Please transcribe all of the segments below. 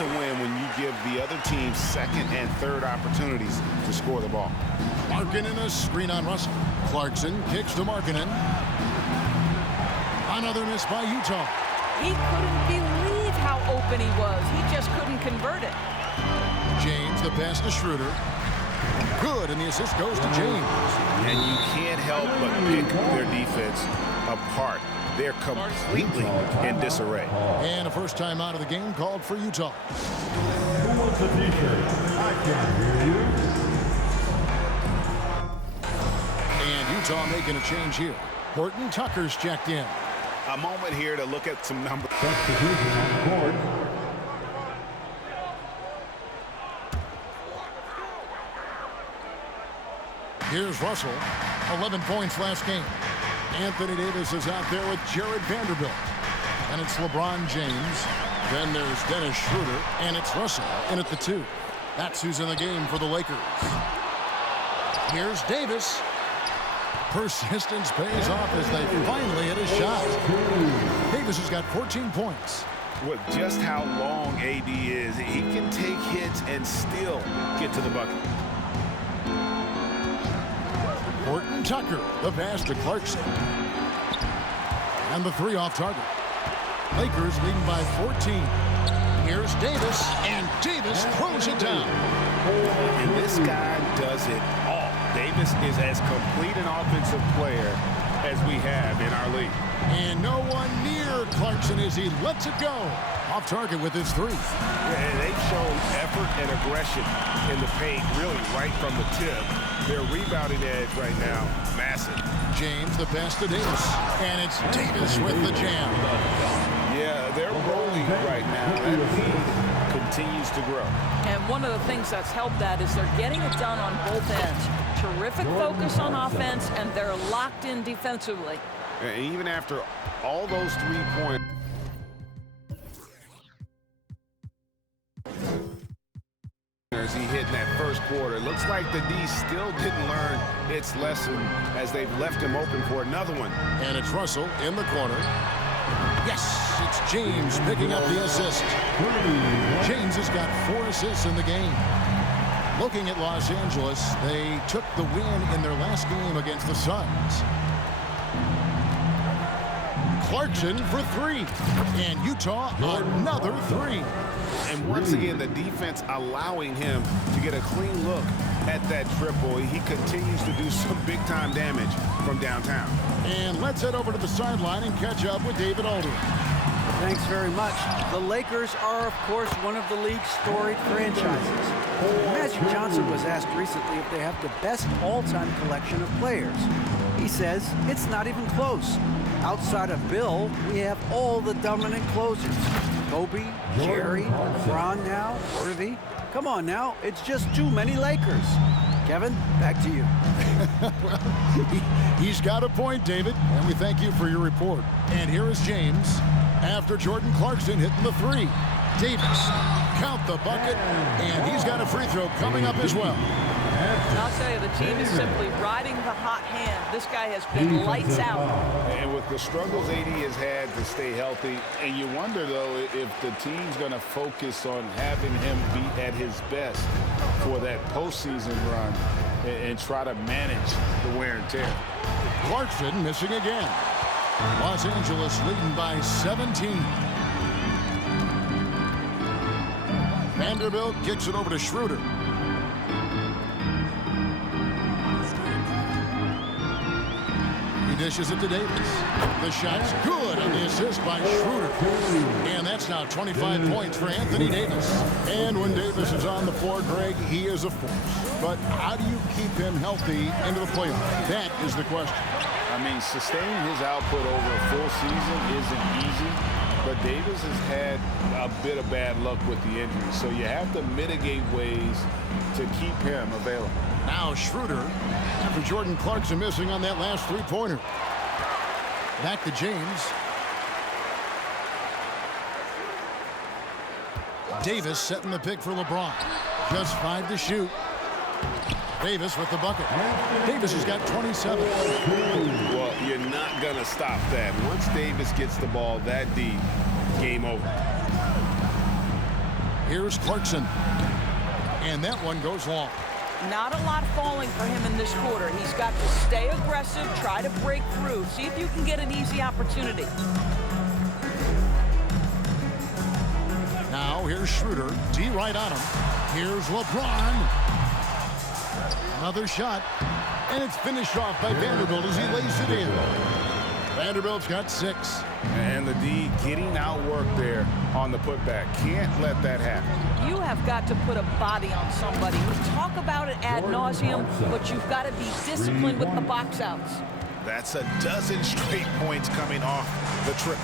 to win when you give the other team second and third opportunities to score the ball. Markkanen a screen on Russell. Clarkson kicks to Markkanen. Another miss by Utah. He couldn't believe how open he was. He just couldn't convert it. James, the pass to Schroeder. Good, and the assist goes to James. And you can't help but pick their defense apart. They're completely in disarray. And a first time out of the game called for Utah. Who wants a t-shirt? I can't hear you. And Utah making a change here. Horton Tucker's checked in. A moment here to look at some numbers. Substitution on the court. Here's Russell. 11 points last game. Anthony Davis is out there with Jared Vanderbilt. And it's LeBron James. Then there's Dennis Schroeder. And it's Russell in at the 2. That's who's in the game for the Lakers. Here's Davis. Persistence pays off as they finally hit a shot. Davis has got 14 points. With just how long AD is, he can take hits and still get to the bucket. Horton Tucker, the pass to Clarkson. And the 3 off target. Lakers leading by 14. Here's Davis, and Davis throws it down. And this guy does it all. Davis is as complete an offensive player as we have in our league. And no one near Clarkson as he lets it go. Off target with his 3. And they've shown effort and aggression in the paint, really right from the tip. Their rebounding edge right now, massive. James, the pass to Davis. And it's Davis with the jam. Yeah, they're rolling right now. That lead continues to grow. And one of the things that's helped that is they're getting it done on both ends. Terrific focus on offense, and they're locked in defensively. And even after all those 3 points, he hit in that first quarter. It looks like the D still didn't learn its lesson as they've left him open for another one. And it's Russell in the corner. Yes, it's James picking up the assist. James has got 4 assists in the game. Looking at Los Angeles, they took the win in their last game against the Suns. Clarkson for 3. And Utah another 3. And once again, the defense allowing him to get a clean look at that triple. He continues to do some big-time damage from downtown. And let's head over to the sideline and catch up with David Aldridge. Thanks very much. The Lakers are, of course, one of the league's storied franchises. Magic Johnson was asked recently if they have the best all-time collection of players. He says it's not even close. Outside of Bill, we have all the dominant closers. Kobe, Jerry, LeBron now, Worthy. Come on now, it's just too many Lakers. Kevin, back to you. Well, he's got a point, David, and we thank you for your report. And here is James after Jordan Clarkson hitting the 3. Davis, count the bucket, and he's got a free throw coming up as well. I'll tell you, the team is simply riding the hot hand. This guy has been lights out. And with the struggles AD has had to stay healthy, and you wonder, though, if the team's going to focus on having him be at his best for that postseason run and try to manage the wear and tear. Clarkson missing again. Los Angeles leading by 17. Vanderbilt kicks it over to Schroeder. He dishes it to Davis. The shot's good on the assist by Schroeder. And that's now 25 points for Anthony Davis. And when Davis is on the floor, Greg, he is a force. But how do you keep him healthy into the playoffs? That is the question. I mean, sustaining his output over a full season isn't easy, but Davis has had a bit of bad luck with the injury, so you have to mitigate ways to keep him available. Now Schroeder, after Jordan Clarkson missing on that last 3-pointer. Back to James. Davis setting the pick for LeBron. Just 5 to shoot. Davis with the bucket. Davis has got 27. Well, you're not going to stop that. Once Davis gets the ball that deep, game over. Here's Clarkson. And that one goes long. Not a lot falling for him in this quarter. He's got to stay aggressive, try to break through, see if you can get an easy opportunity. Now here's Schroeder. D right on him. Here's LeBron. Another shot. And it's finished off by Vanderbilt as he lays it in. Vanderbilt's got 6. And the D getting outworked there on the putback. Can't let that happen. You have got to put a body on somebody. We talk about it ad nauseum, but you've got to be disciplined with the box outs. That's a dozen straight points coming off the triple.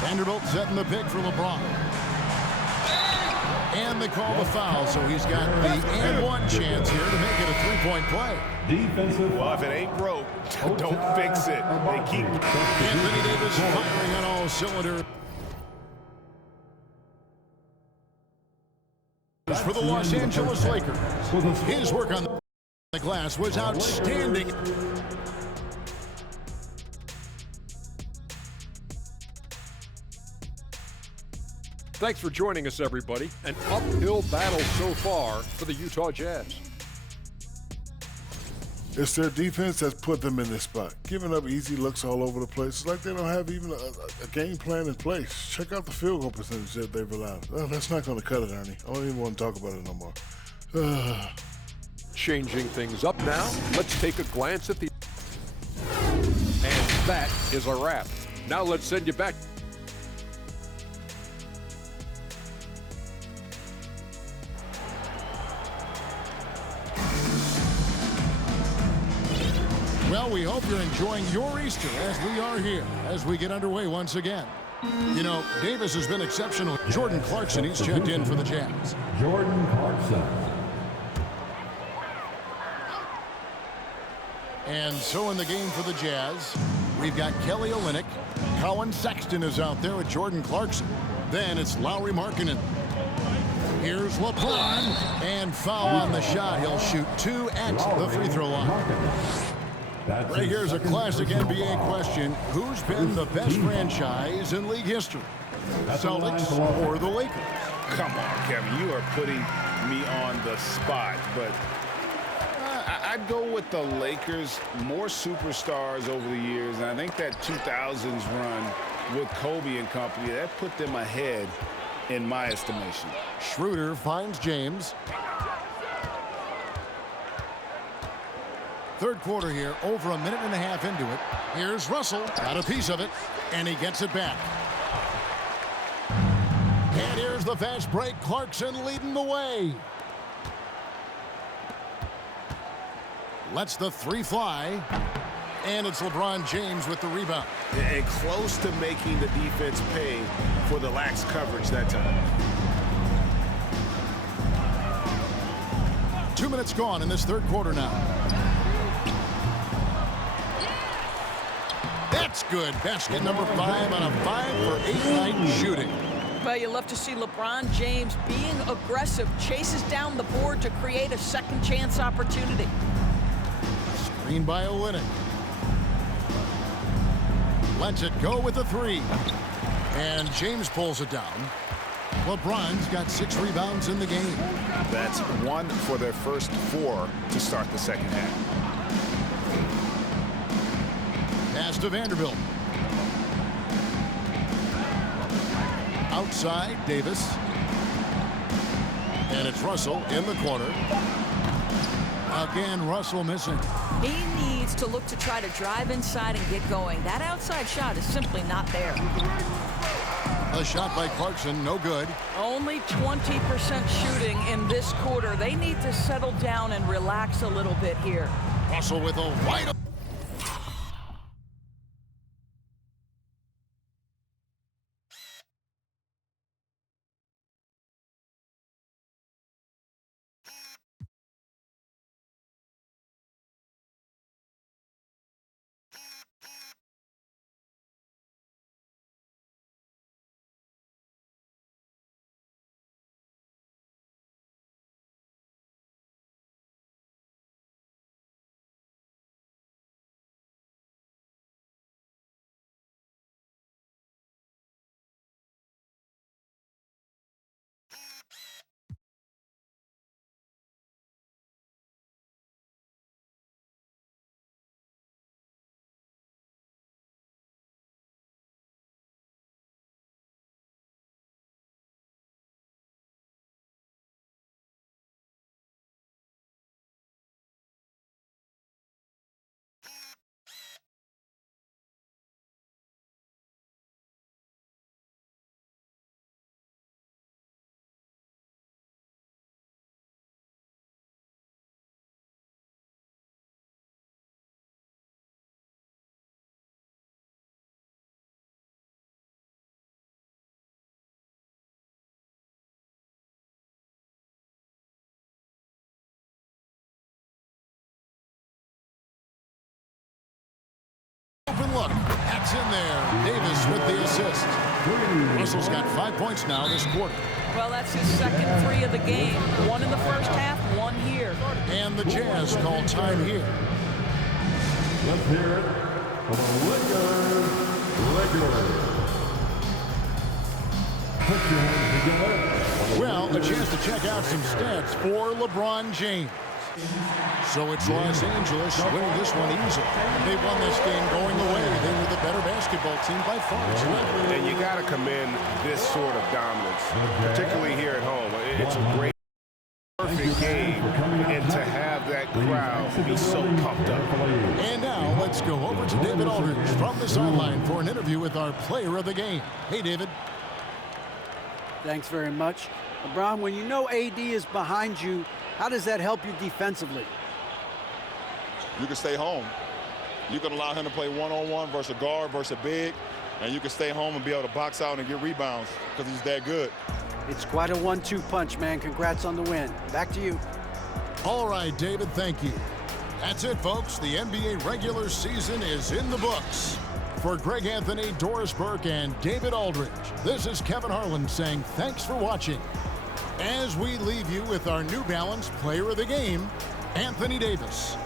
Vanderbilt setting the pick for LeBron. And they call the foul, so he's got the and one chance here to make it a 3-point play. Defensive. Well, if it ain't broke, don't fix it. They keep. Anthony Davis firing on all cylinders. For the Los Angeles Lakers. His work on the glass was outstanding. Thanks for joining us, everybody. An uphill battle so far for the Utah Jazz. It's their defense that's put them in this spot. Giving up easy looks all over the place. It's like they don't have even a game plan in place. Check out the field goal percentage that they've allowed. Well, that's not going to cut it, Ernie. I don't even want to talk about it no more. Changing things up now, let's take a glance at the... And that is a wrap. Now let's send you back. Well, we hope you're enjoying your Easter as we are here, as we get underway once again. You know, Davis has been exceptional. Jordan Clarkson, he's checked in for the Jazz. Jordan Clarkson. And so in the game for the Jazz, we've got Kelly Olynyk. Colin Sexton is out there with Jordan Clarkson. Then it's Lauri Markkanen. Here's LeBron. And foul on the shot. He'll shoot 2 at the free throw line. Right here's a classic NBA question. Who's been the best franchise in league history? Celtics or the Lakers? Come on, Kevin. You are putting me on the spot. But I'd go with the Lakers. More superstars over the years. And I think that 2000s run with Kobe and company, that put them ahead in my estimation. Schroeder finds James. Third quarter here, over a minute and a half into it. Here's Russell, got a piece of it, and he gets it back. And here's the fast break. Clarkson leading the way. Lets the 3 fly. And it's LeBron James with the rebound. And close to making the defense pay for the lax coverage that time. 2 minutes gone in this third quarter now. That's good. Basket number 5 on a 5-for-8 night shooting. Well, you love to see LeBron James being aggressive, chases down the board to create a second chance opportunity. Screen by Olynyk. Lets it go with a 3. And James pulls it down. LeBron's got 6 rebounds in the game. That's 1 for their first 4 to start the second half. Pass to Vanderbilt. Outside, Davis. And it's Russell in the corner. Again, Russell missing. He needs to look to try to drive inside and get going. That outside shot is simply not there. A shot by Clarkson, no good. Only 20% shooting in this quarter. They need to settle down and relax a little bit here. Russell with a wide is in there. Davis with the assist. Russell's got 5 points now this quarter. Well, that's his second 3 of the game. 1 in the first half, 1 here. And the Jazz call time here. Let's hear it for the Lakers. Put your hands together. Well, a chance to check out some stats for LeBron James. So it's Los Angeles winning this one easily. They won this game going away. They were the better basketball team by far. And you got to commend this sort of dominance, particularly here at home. It's a great, perfect game, and to have that crowd be so pumped up. And now let's go over to David Aldridge from the sideline for an interview with our player of the game. Hey, David. Thanks very much. LeBron, when you know AD is behind you, how does that help you defensively? You can stay home. You can allow him to play one-on-one versus a guard versus a big, and you can stay home and be able to box out and get rebounds because he's that good. It's quite a 1-2 punch, man. Congrats on the win. Back to you. All right, David, thank you. That's it, folks. The NBA regular season is in the books. For Greg Anthony, Doris Burke, and David Aldridge, this is Kevin Harlan saying thanks for watching. As we leave you with our New Balance player of the game, Anthony Davis.